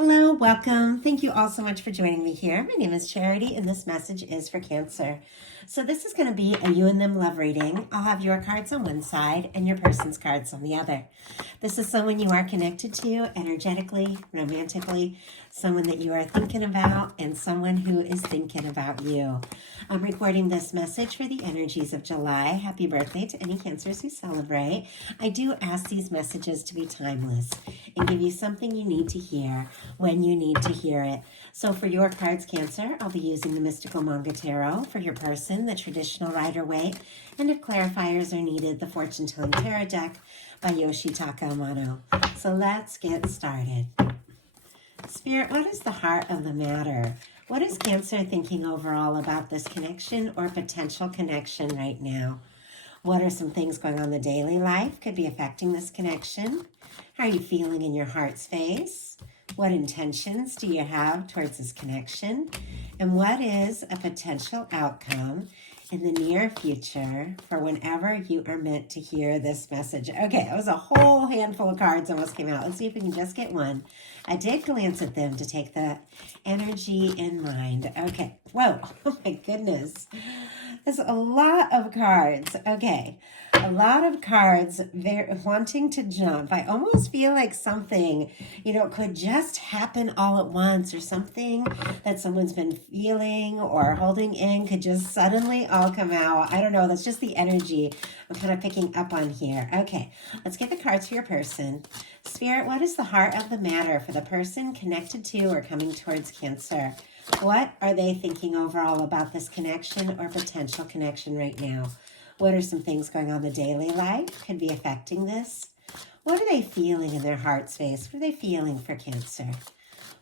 Hello, welcome. Thank you all so much for joining me here. My name is Charity, and this message is for Cancer. So, this is going to be a you and them love reading. I'll have your cards on one side and your person's cards on the other. This is someone you are connected to energetically, romantically, someone that you are thinking about, and someone who is thinking about you. I'm recording this message for the energies of July. Happy birthday to any Cancers who celebrate. I do ask these messages to be timeless and give you something you need to hear when you need to hear it. So for your cards, Cancer, I'll be using the Mystical Manga Tarot. For your person, the traditional Rider-Waite. And if clarifiers are needed, the Fortune Telling Tarot deck by Yoshitaka Amano. So let's get started. Spirit, what is the heart of the matter? What is Cancer thinking overall about this connection or potential connection right now? What are some things going on in the daily life could be affecting this connection? How are you feeling in your heart space? What intentions do you have towards this connection? And what is a potential outcome in the near future for whenever you are meant to hear this message? Okay, that was a whole handful of cards almost came out. Let's see if we can just get one. I did glance at them to take the energy in mind. Okay, whoa, oh my goodness. There's a lot of cards. Okay, a lot of cards wanting to jump. I almost feel like something, could just happen all at once, or something that someone's been feeling or holding in could just suddenly all come out. I don't know. That's just the energy I'm kind of picking up on here. Okay, let's get the cards for your person. Spirit, what is the heart of the matter for the person connected to or coming towards Cancer? What are they thinking overall about this connection or potential connection right now? What are some things going on in the daily life could be affecting this? What are they feeling in their heart space? What are they feeling for Cancer?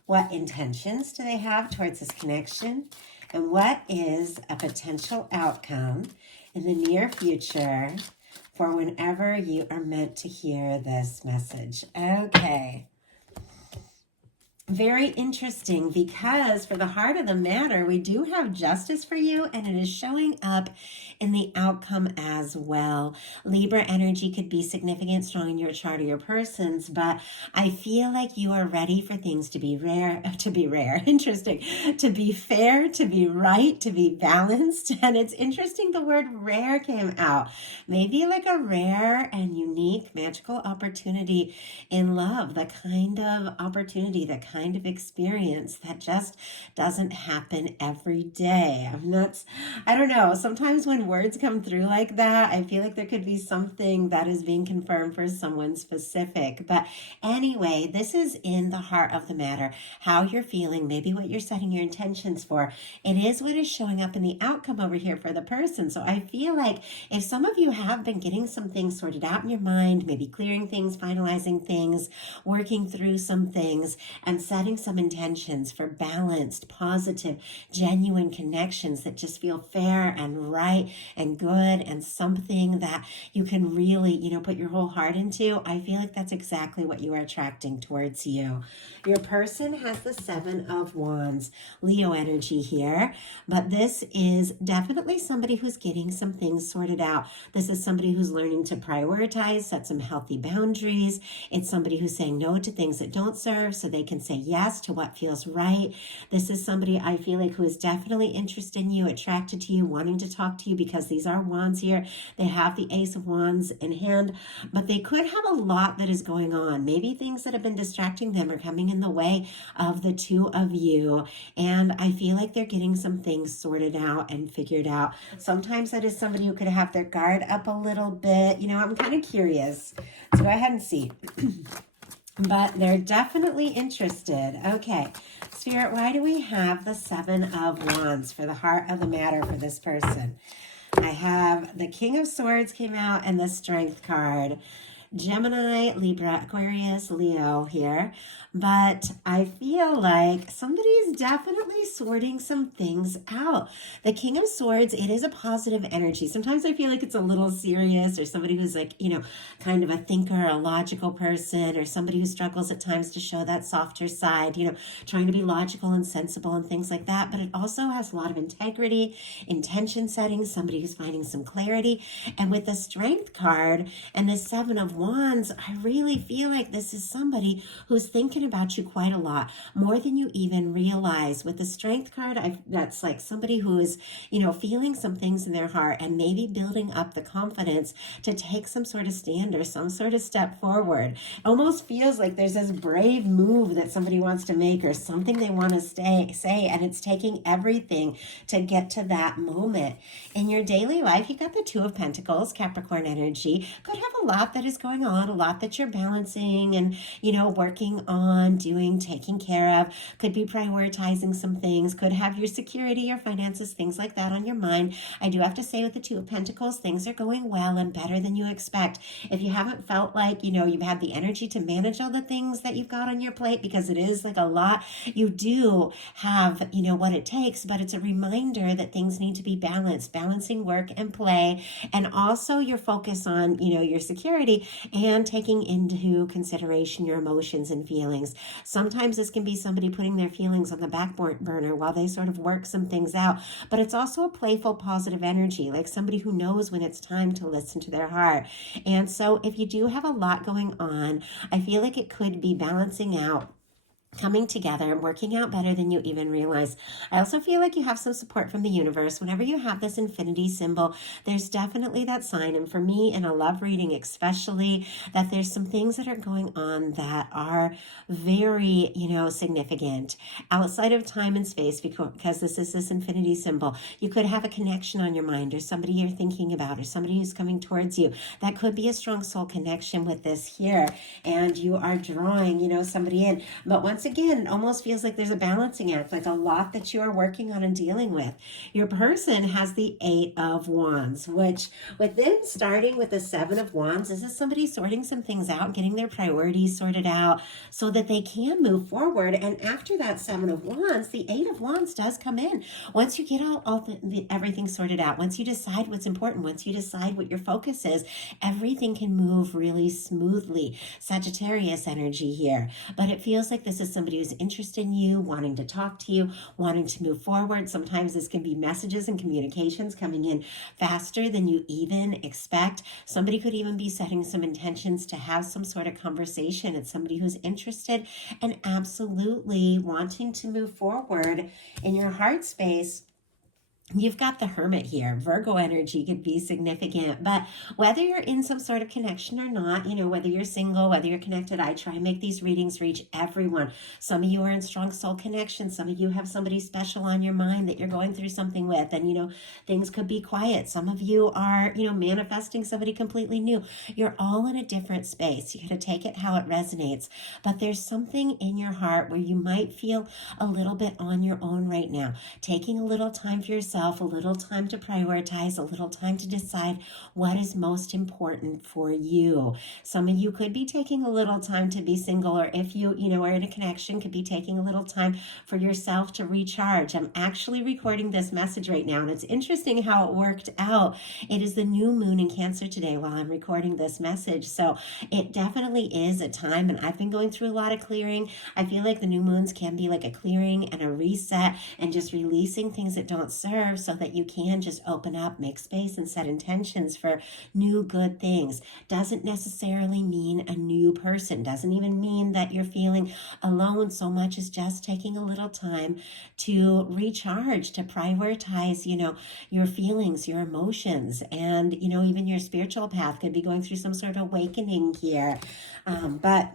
What intentions do they have towards this connection? And what is a potential outcome in the near future for whenever you are meant to hear this message? Okay. Very interesting, because for the heart of the matter, we do have justice for you, and it is showing up in the outcome as well. Libra energy could be significant, strong in your chart or your person's, but I feel like you are ready for things to be interesting, to be fair, to be right, to be balanced. And it's interesting the word rare came out. Maybe like a rare and unique magical opportunity in love, the kind of opportunity, the kind of experience that just doesn't happen every day. I don't know. Sometimes when words come through like that, I feel like there could be something that is being confirmed for someone specific. But anyway, this is in the heart of the matter. How you're feeling, maybe what you're setting your intentions for. It is what is showing up in the outcome over here for the person. So I feel like if some of you have been getting some things sorted out in your mind, maybe clearing things, finalizing things, working through some things, and setting some intentions for balanced, positive, genuine connections that just feel fair and right and good, and something that you can really, put your whole heart into, I feel like that's exactly what you are attracting towards you. Your person has the Seven of Wands, Leo energy here, but this is definitely somebody who's getting some things sorted out. This is somebody who's learning to prioritize, set some healthy boundaries. It's somebody who's saying no to things that don't serve so they can say yes to what feels right. This is somebody I feel like who is definitely interested in you, attracted to you, wanting to talk to you, because these are wands here. They have the Ace of Wands in hand, but they could have a lot that is going on. Maybe things that have been distracting them are coming in the way of the two of you, and I feel like they're getting some things sorted out and figured out. Sometimes that is somebody who could have their guard up a little bit. I'm kind of curious. Let's go ahead and see. But they're definitely interested. Okay, Spirit, why do we have the Seven of Wands for the heart of the matter for this person? I have the King of Swords came out, and the Strength card. Gemini, Libra, Aquarius, Leo here. But I feel like somebody's definitely sorting some things out. The King of Swords, it is a positive energy. Sometimes I feel like it's a little serious, or somebody who's like, kind of a thinker, a logical person, or somebody who struggles at times to show that softer side, trying to be logical and sensible and things like that. But it also has a lot of integrity, intention setting, somebody who's finding some clarity. And with the Strength card and the Seven of Wands, I really feel like this is somebody who's thinking about you quite a lot, more than you even realize. With the Strength card, that's like somebody who is, feeling some things in their heart and maybe building up the confidence to take some sort of stand or some sort of step forward. It almost feels like there's this brave move that somebody wants to make or something they want to say, and it's taking everything to get to that moment. In your daily life, you got the Two of Pentacles, Capricorn energy. Could have a lot that is going on, a lot that you're balancing and, working on, doing, taking care of. Could be prioritizing some things. Could have your security, your finances, things like that on your mind. I do have to say with the Two of Pentacles, things are going well and better than you expect. If you haven't felt like, you've had the energy to manage all the things that you've got on your plate, because it is like a lot, you do have, what it takes, but it's a reminder that things need to be balanced, balancing work and play, and also your focus on, your security and taking into consideration your emotions and feelings. Sometimes this can be somebody putting their feelings on the back burner while they sort of work some things out, but it's also a playful, positive energy, like somebody who knows when it's time to listen to their heart. And so if you do have a lot going on, I feel like it could be balancing out, coming together and working out better than you even realize. I also feel like you have some support from the universe. Whenever you have this infinity symbol, there's definitely that sign. And for me, in a love reading especially, that there's some things that are going on that are very, significant outside of time and space, because this is this infinity symbol. You could have a connection on your mind, or somebody you're thinking about, or somebody who's coming towards you. That could be a strong soul connection with this here. And you are drawing, somebody in. But once again, it almost feels like there's a balancing act, like a lot that you are working on and dealing with. Your person has the Eight of Wands, which with them starting with the Seven of Wands, this is somebody sorting some things out, getting their priorities sorted out so that they can move forward. And after that Seven of Wands, the Eight of Wands does come in. Once you get everything sorted out, once you decide what's important, once you decide what your focus is, everything can move really smoothly. Sagittarius energy here. But it feels like this is somebody who's interested in you, wanting to talk to you, wanting to move forward. Sometimes this can be messages and communications coming in faster than you even expect. Somebody could even be setting some intentions to have some sort of conversation. It's somebody who's interested and absolutely wanting to move forward in your heart space. You've got the Hermit here. Virgo energy could be significant, but whether you're in some sort of connection or not, whether you're single, whether you're connected, I try and make these readings reach everyone. Some of you are in strong soul connection. Some of you have somebody special on your mind that you're going through something with, and, things could be quiet. Some of you are, manifesting somebody completely new. You're all in a different space. You got to take it how it resonates, but there's something in your heart where you might feel a little bit on your own right now, taking a little time for yourself, a little time to prioritize, a little time to decide what is most important for you. Some of you could be taking a little time to be single, or if you, are in a connection, could be taking a little time for yourself to recharge. I'm actually recording this message right now, and it's interesting how it worked out. It is the new moon in Cancer today while I'm recording this message. So it definitely is a time, and I've been going through a lot of clearing. I feel like the new moons can be like a clearing and a reset and just releasing things that don't serve, so that you can just open up, make space, and set intentions for new good things. Doesn't necessarily mean a new person. Doesn't even mean that you're feeling alone so much as just taking a little time to recharge, to prioritize, your feelings, your emotions, and, even your spiritual path could be going through some sort of awakening here. But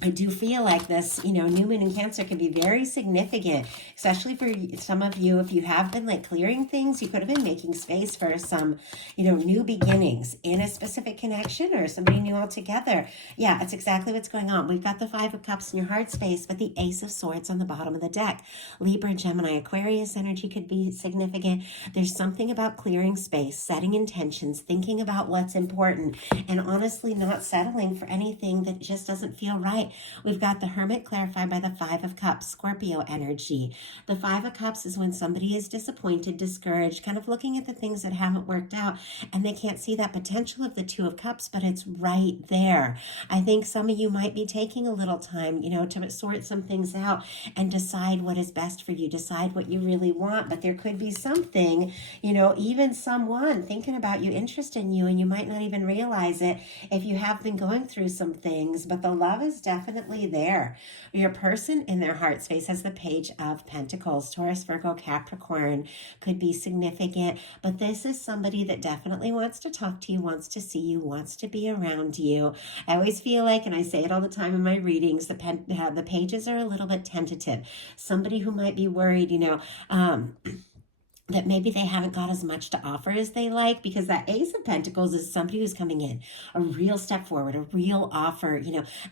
I do feel like this, new moon in Cancer can be very significant, especially for some of you. If you have been clearing things, you could have been making space for some, new beginnings in a specific connection or somebody new altogether. Yeah, that's exactly what's going on. We've got the Five of Cups in your heart space with the Ace of Swords on the bottom of the deck. Libra, Gemini, Aquarius energy could be significant. There's something about clearing space, setting intentions, thinking about what's important, and honestly not settling for anything that just doesn't feel feel right. We've got the Hermit clarified by the Five of Cups, Scorpio energy. The Five of Cups is when somebody is disappointed, discouraged, kind of looking at the things that haven't worked out, and they can't see that potential of the Two of Cups, but it's right there. I think some of you might be taking a little time, to sort some things out and decide what is best for you, decide what you really want. But there could be something, even someone thinking about you, interested in you, and you might not even realize it if you have been going through some things, but the love is definitely there. Your person in their heart space has the Page of Pentacles. Taurus, Virgo, Capricorn could be significant, but this is somebody that definitely wants to talk to you, wants to see you, wants to be around you. I always feel like, and I say it all the time in my readings, the pages are a little bit tentative. Somebody who might be worried, that maybe they haven't got as much to offer as they like, because that Ace of Pentacles is somebody who's coming in, a real step forward, a real offer,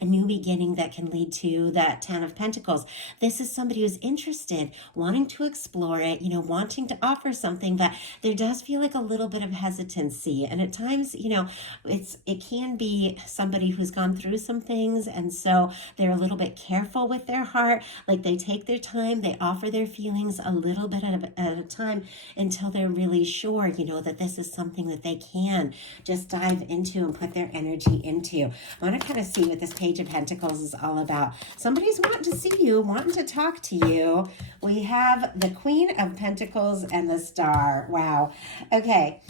a new beginning that can lead to that Ten of Pentacles. This is somebody who's interested, wanting to explore it, wanting to offer something, but there does feel like a little bit of hesitancy. And at times, it can be somebody who's gone through some things, and so they're a little bit careful with their heart, like they take their time, they offer their feelings a little bit at a time, until they're really sure, that this is something that they can just dive into and put their energy into. I want to kind of see what this Page of Pentacles is all about. Somebody's wanting to see you, wanting to talk to you. We have the Queen of Pentacles and the Star. Wow. Okay.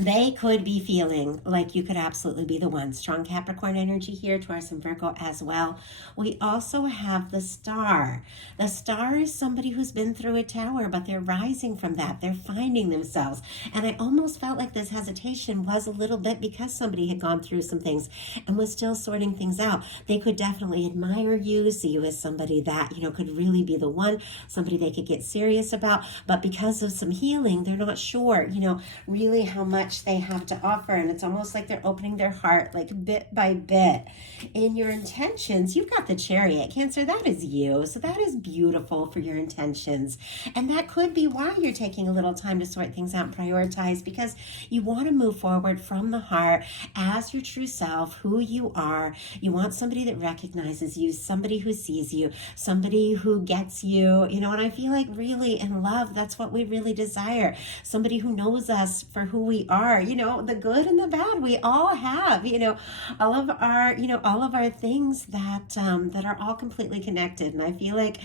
They could be feeling like you could absolutely be the one. Strong Capricorn energy here, Taurus and Virgo as well. We also have the Star. The Star is somebody who's been through a tower, but they're rising from that. They're finding themselves. And I almost felt like this hesitation was a little bit because somebody had gone through some things and was still sorting things out. They could definitely admire you, see you as somebody that, could really be the one, somebody they could get serious about. But because of some healing, they're not sure, really how much they have to offer, and it's almost like they're opening their heart like bit by bit. In your intentions, you've got the Chariot, Cancer. That is you, so that is beautiful for your intentions, and that could be why you're taking a little time to sort things out and prioritize, because you want to move forward from the heart as your true self, who you are. You want somebody that recognizes you, somebody who sees you, somebody who gets you, and I feel like really in love, that's what we really desire. Somebody who knows us for who we are, the good and the bad. We all have, all of our things that are all completely connected. And I feel like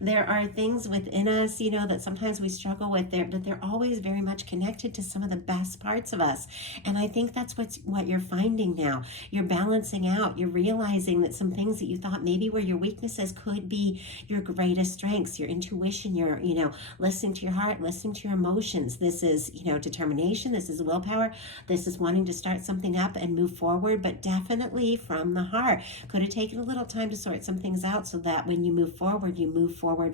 there are things within us, that sometimes we struggle with there, but they're always very much connected to some of the best parts of us. And I think that's what you're finding now. You're balancing out. You're realizing that some things that you thought maybe were your weaknesses could be your greatest strengths, your intuition, your, listening to your heart, listening to your emotions. This is, determination. This is willpower. This is wanting to start something up and move forward, but definitely from the heart. Could have taken a little time to sort some things out so that when you move forward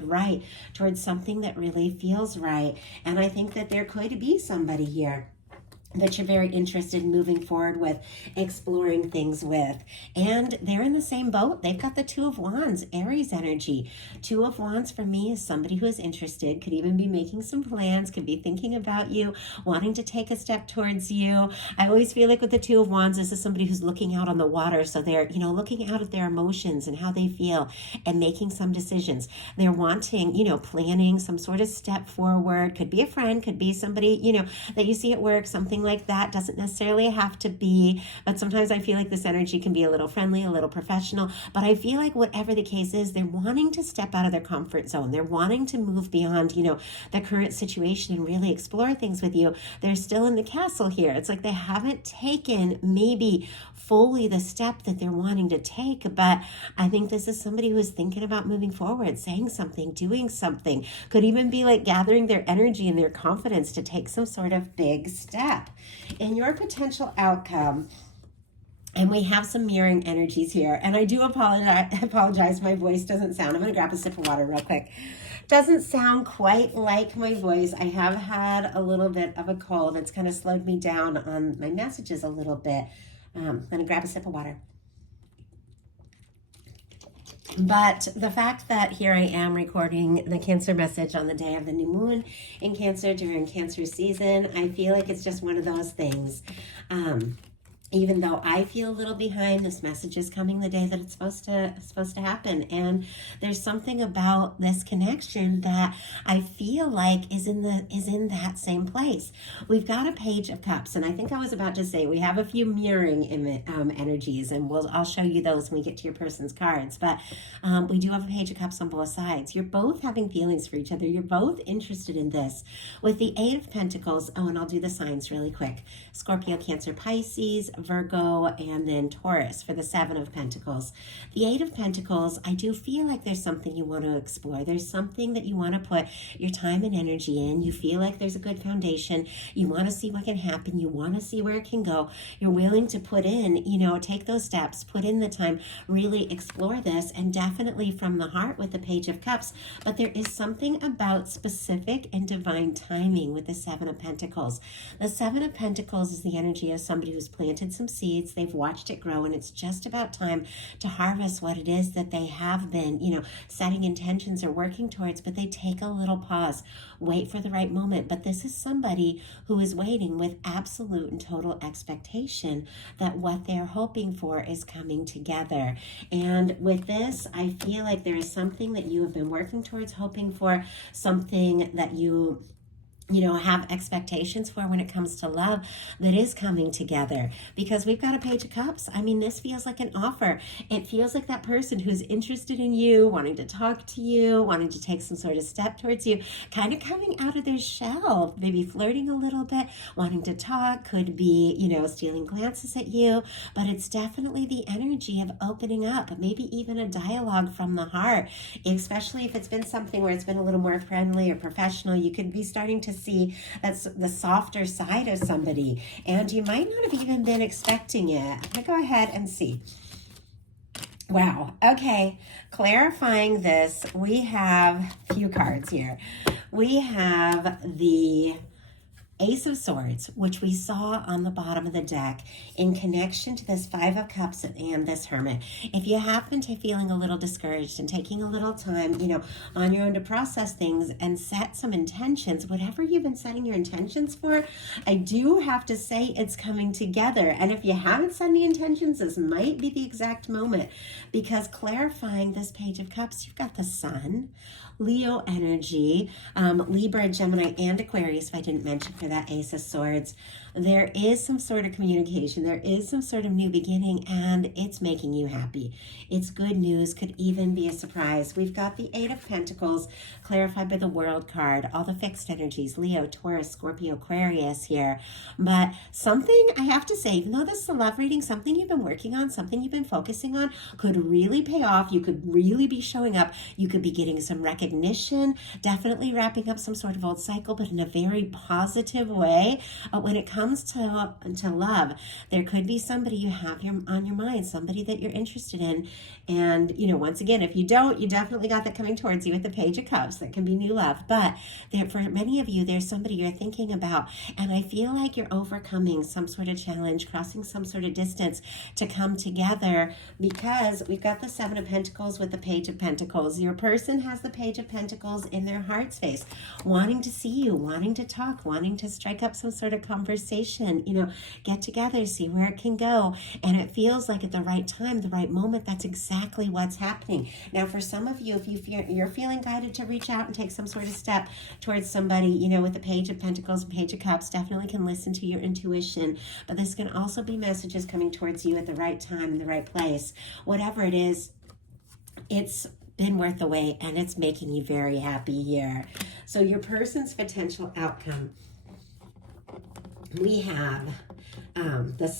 right towards something that really feels right. And I think that there could be somebody here that you're very interested in moving forward with, exploring things with. And they're in the same boat. They've got the Two of Wands, Aries energy. Two of Wands for me is somebody who is interested, could even be making some plans, could be thinking about you, wanting to take a step towards you. I always feel like with the Two of Wands, this is somebody who's looking out on the water. So they're, looking out at their emotions and how they feel and making some decisions. They're wanting, planning some sort of step forward. Could be a friend, could be somebody, that you see at work, something like that. Doesn't necessarily have to be, but sometimes I feel like this energy can be a little friendly, a little professional, but I feel like whatever the case is, they're wanting to step out of their comfort zone. They're wanting to move beyond, the current situation and really explore things with you. They're still in the castle here. It's like they haven't taken maybe fully the step that they're wanting to take, but I think this is somebody who is thinking about moving forward, saying something, doing something. Could even be like gathering their energy and their confidence to take some sort of big step. In your potential outcome, and we have some mirroring energies here, and I do apologize, my voice doesn't sound, I'm going to grab a sip of water real quick. Doesn't sound quite like my voice. I have had a little bit of a cold. It's kind of slowed me down on my messages a little bit. I'm going to grab a sip of water. But the fact that here I am recording the Cancer message on the day of the new moon in Cancer during Cancer season, I feel like it's just one of those things. Even though I feel a little behind, this message is coming the day that it's supposed to happen. And there's something about this connection that I feel like is in that same place. We've got a Page of Cups, and I think I was about to say we have a few mirroring energies, and I'll show you those when we get to your person's cards. But we do have a Page of Cups on both sides. You're both having feelings for each other. You're both interested in this. With the Eight of Pentacles, oh, and I'll do the signs really quick: Scorpio, Cancer, Pisces, Virgo, and then Taurus for the Seven of Pentacles. The Eight of Pentacles, I do feel like there's something you want to explore. There's something that you want to put your time and energy in. You feel like there's a good foundation. You want to see what can happen. You want to see where it can go. You're willing to put in, take those steps, put in the time, really explore this, and definitely from the heart with the Page of Cups. But there is something about specific and divine timing with the Seven of Pentacles. The Seven of Pentacles is the energy of somebody who's planted some seeds, they've watched it grow, and it's just about time to harvest what it is that they have been, setting intentions or working towards, but they take a little pause, wait for the right moment. But this is somebody who is waiting with absolute and total expectation that what they're hoping for is coming together. And with this, I feel like there is something that you have been working towards, hoping for, something that you have expectations for when it comes to love that is coming together. Because we've got a Page of Cups. I mean, this feels like an offer. It feels like that person who's interested in you, wanting to talk to you, wanting to take some sort of step towards you, kind of coming out of their shell, maybe flirting a little bit, wanting to talk, could be, stealing glances at you, but it's definitely the energy of opening up, maybe even a dialogue from the heart, especially if it's been something where it's been a little more friendly or professional. You could be starting to see that's the softer side of somebody, and you might not have even been expecting it. I'm gonna go ahead and see. Wow. Okay. Clarifying this, we have a few cards here. We have the Ace of Swords, which we saw on the bottom of the deck in connection to this Five of Cups and this Hermit. If you happen to feeling a little discouraged and taking a little time, on your own to process things and set some intentions, whatever you've been setting your intentions for, I do have to say it's coming together. And if you haven't set any intentions, this might be the exact moment, because clarifying this Page of Cups, you've got the Sun, Leo energy, Libra, Gemini, and Aquarius, if I didn't mention for that Ace of Swords. There is some sort of communication. There is some sort of new beginning, and it's making you happy. It's good news, could even be a surprise. We've got the Eight of Pentacles clarified by the World card, all the fixed energies, Leo, Taurus, Scorpio, Aquarius here. But something, I have to say, even though this is a love reading, something you've been working on, something you've been focusing on could really pay off. You could really be showing up. You could be getting some recognition, definitely wrapping up some sort of old cycle, but in a very positive way. When it comes to love, there could be somebody you have on your mind, somebody that you're interested in. And, once again, if you don't, you definitely got that coming towards you with the Page of Cups. That can be new love. But for many of you, there's somebody you're thinking about. And I feel like you're overcoming some sort of challenge, crossing some sort of distance to come together, because we've got the Seven of Pentacles with the Page of Pentacles. Your person has the Page of Pentacles in their heart space, wanting to see you, wanting to talk, wanting to strike up some sort of conversation, get together, see where it can go. And it feels like at the right time, the right moment, that's exactly what's happening. Now, for some of you, if you're feeling guided to reach out and take some sort of step towards somebody, with the Page of Pentacles and Page of Cups, definitely can listen to your intuition. But this can also be messages coming towards you at the right time, in the right place. Whatever it is, it's been worth the wait, and it's making you very happy here. So your person's potential outcome, we have the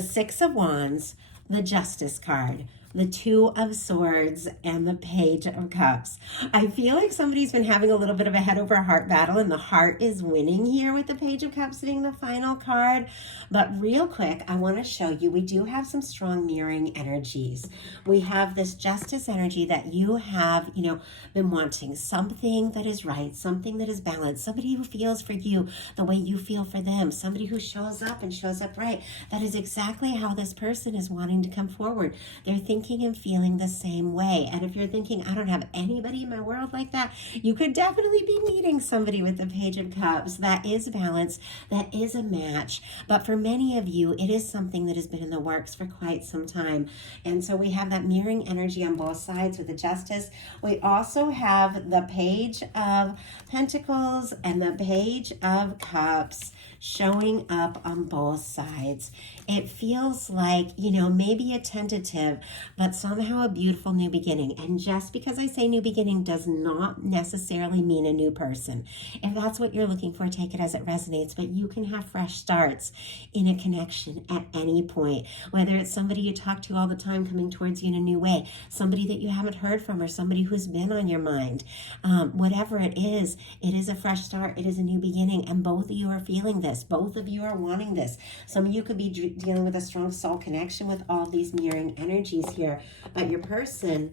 Six of Wands, the Justice card, the Two of Swords, and the Page of Cups. I feel like somebody's been having a little bit of a head over heart battle, and the heart is winning here with the Page of Cups being the final card. But real quick, I want to show you, we do have some strong mirroring energies. We have this Justice energy that you have, been wanting, something that is right, something that is balanced, somebody who feels for you the way you feel for them, somebody who shows up and shows up right. That is exactly how this person is wanting to come forward. They're thinking thinking and feeling the same way. And if you're thinking, I don't have anybody in my world like that, you could definitely be meeting somebody with the Page of Cups that is balanced, that is a match. But for many of you, it is something that has been in the works for quite some time. And so we have that mirroring energy on both sides with the Justice. We also have the Page of Pentacles and the Page of Cups showing up on both sides. It feels like, you know, maybe a tentative, but somehow a beautiful new beginning. And just because I say new beginning does not necessarily mean a new person. If that's what you're looking for, take it as it resonates. But you can have fresh starts in a connection at any point, whether it's somebody you talk to all the time coming towards you in a new way, somebody that you haven't heard from, or somebody who's been on your mind. Whatever it is a fresh start. It is a new beginning. And both of you are feeling this. Both of you are wanting this. Some of you could be dealing with a strong soul connection with all these mirroring energies here. But your person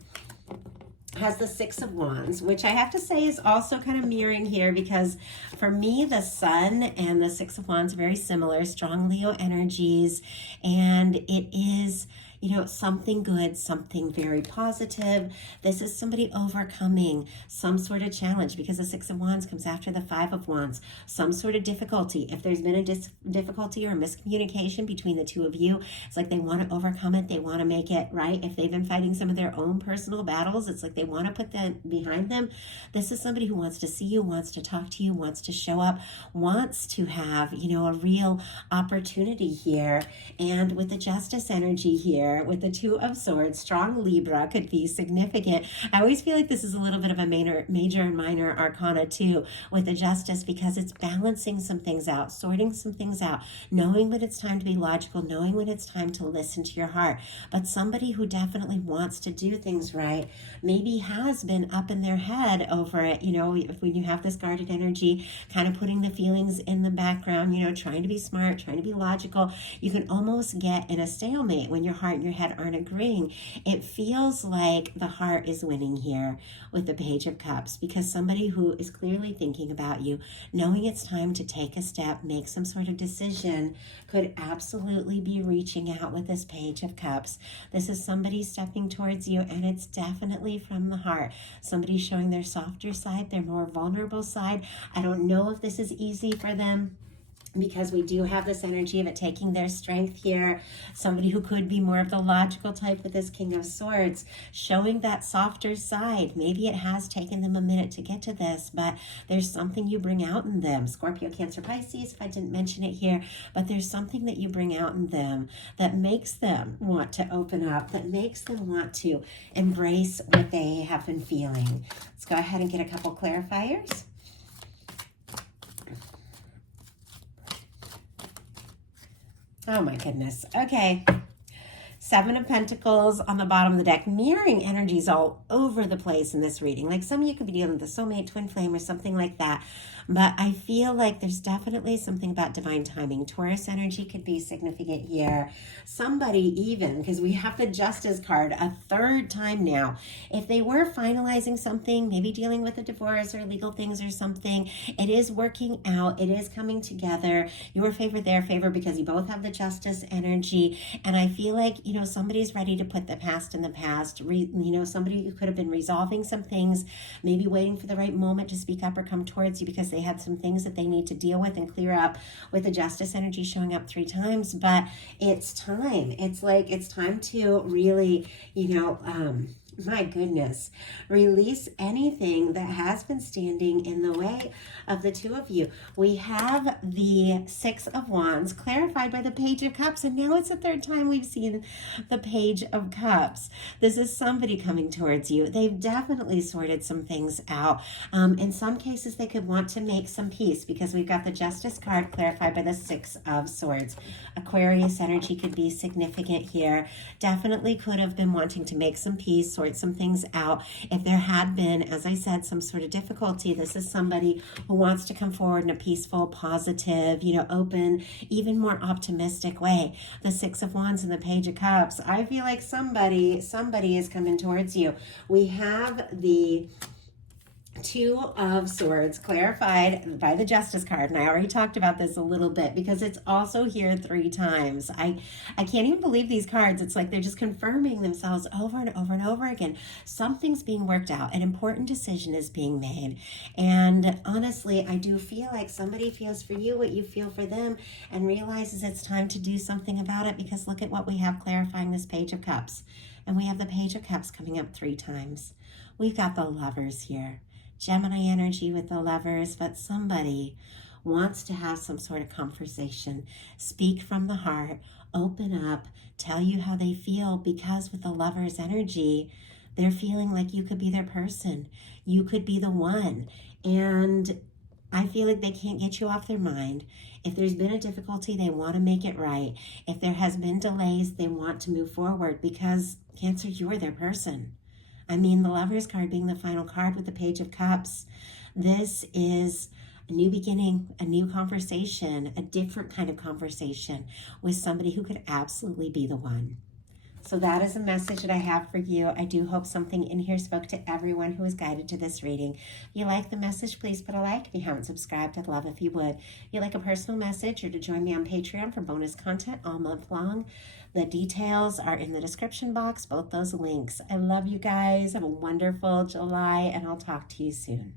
has the Six of Wands, which I have to say is also kind of mirroring here, because for me, the Sun and the Six of Wands are very similar, strong Leo energies, and it is, you know, something good, something very positive. This is somebody overcoming some sort of challenge, because the Six of Wands comes after the Five of Wands. Some sort of difficulty. If there's been a difficulty or a miscommunication between the two of you, it's like they want to overcome it. They want to make it right. If they've been fighting some of their own personal battles, it's like they want to put that behind them. This is somebody who wants to see you, wants to talk to you, wants to show up, wants to have, you know, a real opportunity here. And with the Justice energy here, with the Two of Swords, strong Libra could be significant. I always feel like this is a little bit of a major and minor arcana too with the Justice, because it's balancing some things out, sorting some things out, knowing when it's time to be logical, knowing when it's time to listen to your heart. But somebody who definitely wants to do things right maybe has been up in their head over it. You know, when you have this guarded energy, kind of putting the feelings in the background, you know, trying to be smart, trying to be logical, you can almost get in a stalemate when your heart and your head aren't agreeing. It feels like the heart is winning here with the Page of Cups, because somebody who is clearly thinking about you, knowing it's time to take a step, make some sort of decision, could absolutely be reaching out with this Page of Cups. This is somebody stepping towards you, and it's definitely from the heart. Somebody showing their softer side, their more vulnerable side. I don't know if this is easy for them, because we do have this energy of it taking their strength here. Somebody who could be more of the logical type with this King of Swords, showing that softer side. Maybe it has taken them a minute to get to this, but there's something you bring out in them. Scorpio, Cancer, Pisces, if I didn't mention it here, but there's something that you bring out in them that makes them want to open up, that makes them want to embrace what they have been feeling. Let's go ahead and get a couple clarifiers. Oh my goodness. Okay. Seven of Pentacles on the bottom of the deck. Mirroring energies all over the place in this reading. Like some of you could be dealing with a soulmate, twin flame, or something like that. But I feel like there's definitely something about divine timing. Taurus energy could be significant here. Somebody even, because we have the Justice card a third time now. If they were finalizing something, maybe dealing with a divorce or legal things or something, it is working out. It is coming together. Your favor, their favor, because you both have the Justice energy. And I feel like, you know, somebody's ready to put the past in the past. You know, somebody who could have been resolving some things, maybe waiting for the right moment to speak up or come towards you because they had some things that they need to deal with and clear up, with the Justice energy showing up 3 times. But it's time. It's like it's time to really, you know, my goodness, release anything that has been standing in the way of the two of you. We have the Six of Wands clarified by the Page of Cups, and now it's the third time we've seen the Page of Cups. This is somebody coming towards you. They've definitely sorted some things out. In some cases, they could want to make some peace, because we've got the Justice card clarified by the Six of Swords. Aquarius energy could be significant here. Definitely could have been wanting to make some peace, sort some things out. If there had been, as I said, some sort of difficulty, this is somebody who wants to come forward in a peaceful, positive, you know, open, even more optimistic way. The Six of Wands and the Page of Cups. I feel like somebody is coming towards you. We have the Two of Swords, clarified by the Justice card, and I already talked about this a little bit because it's also here 3 times. I can't even believe these cards. It's like they're just confirming themselves over and over and over again. Something's being worked out. An important decision is being made. And honestly, I do feel like somebody feels for you what you feel for them and realizes it's time to do something about it, because look at what we have clarifying this Page of Cups. And we have the Page of Cups coming up 3 times. We've got the Lovers here. Gemini energy with the Lovers, but somebody wants to have some sort of conversation, speak from the heart, open up, tell you how they feel, because with the Lovers energy, they're feeling like you could be their person. You could be the one. And I feel like they can't get you off their mind. If there's been a difficulty, they want to make it right. If there has been delays, they want to move forward, because Cancer, you're their person. I mean, the Lovers card being the final card with the Page of Cups, this is a new beginning, a new conversation, a different kind of conversation with somebody who could absolutely be the one. So that is a message that I have for you. I do hope something in here spoke to everyone who was guided to this reading. If you like the message, please put a like. If you haven't subscribed, I'd love if you would. If you like a personal message or to join me on Patreon for bonus content all month long, the details are in the description box, both those links. I love you guys. Have a wonderful July, and I'll talk to you soon.